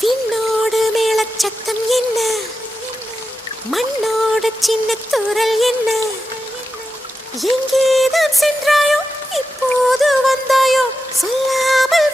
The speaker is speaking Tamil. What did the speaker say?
விண்ணோடு மேளச்சத்தம் என்ன, மண்ணோடு சின்ன தூரல் என்ன, எங்கேதான் சென்றாயோ இப்போது வந்தாயோ சொல்லாமல்